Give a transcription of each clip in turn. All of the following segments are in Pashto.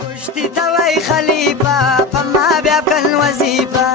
پشتی توی خلیفه پما بیا کن وظیفه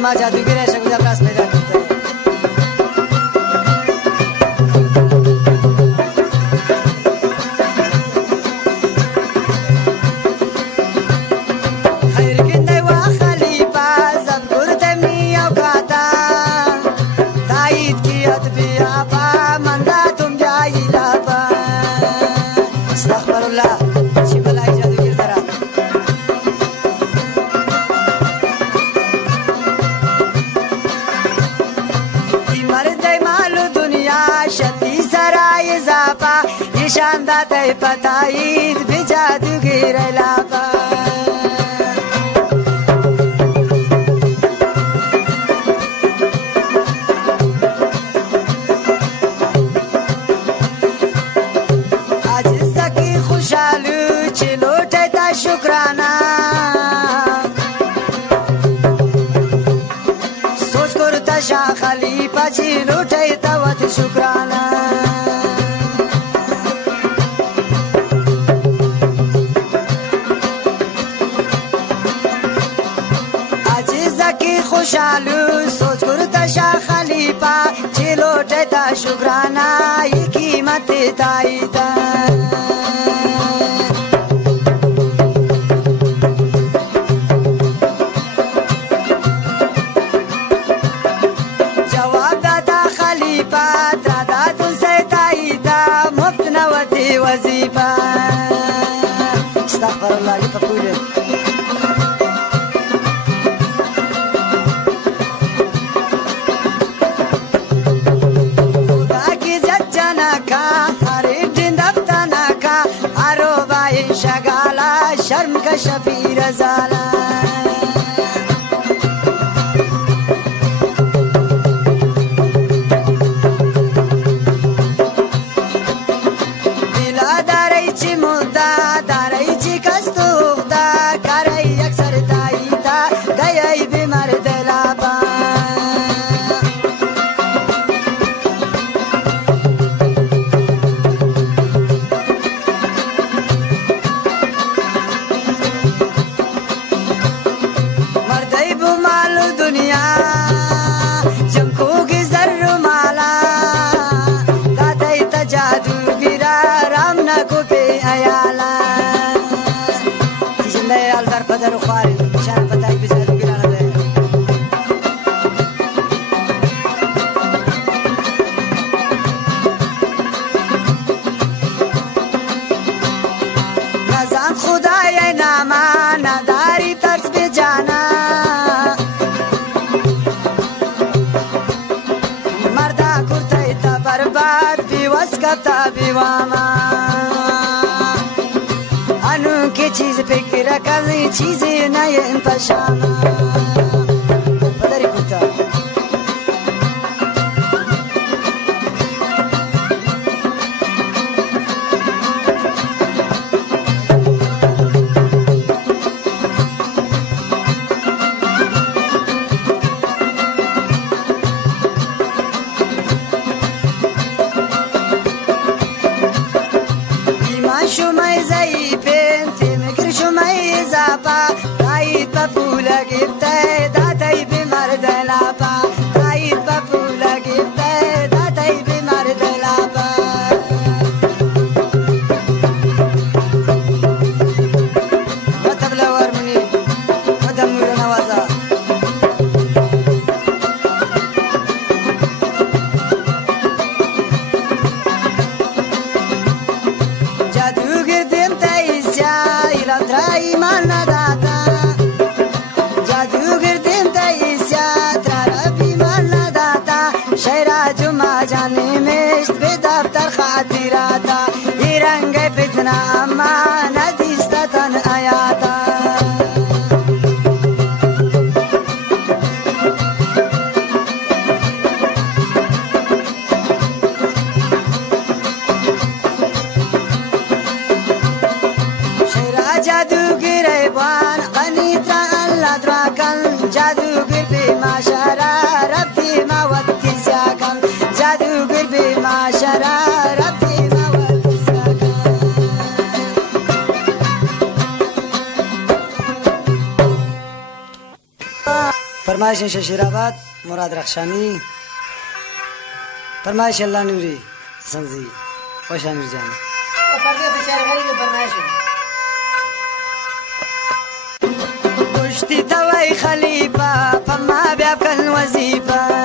ما जादूगर ऐसा कुछ अपराध पैदा करता है खैर किंदे वा खलीफा जब गुरदमी औकाता ताईद की अदबिया पा मंदा तुम जाई लापा अस्तगफिरुल्लाह शिबलाई जादूगर तरह शानदार तय पताईद भी जादूगर लापा आज सकी खुशालू चिलोटे ता शुक्राना सोच करता शाह खलीफा चिलोटे ता वत शुक्राना खुशालू सोच करता शाह खलीफा चिलोटे ता शुक्राना ये कीमत ताईदा जवाब दादा खलीफा दादा तुझसे ताईदा मुफ्त नवती वजीफा अस्तगफिरुल्लाह ये कबूल शगाला शर्म का शफीर ज़ाला दिला दारायची मुद्दा दारायची कस्तुगदा कराई अक्सर ताईदा दयाई बीमार दलाबा بدر وخالد مشان فتاي بزاد وقرانا ده نظام خدای ناما نداری ترس بجانا مردا کرتای تا برباد بیوز کتا بیواما की चीज फिक्र करनी चीजें नए पशाना पदरी कुत्ता इमा शुमाई ज़ई ताईद पपूला गिफ्ता दाताई बीमार दलापा ताईद पपूला गिफ्ता दाताई बीमार दलापा वतबला वारमुनी वदमुर नवाजा معاشره ربي ما وتساقا فرمایش ششیرآباد مراد رخشانی فرمایش الله نوری سنزی خوشا نور جان پشتی دوای خلیفه پما بیا کن وظیفه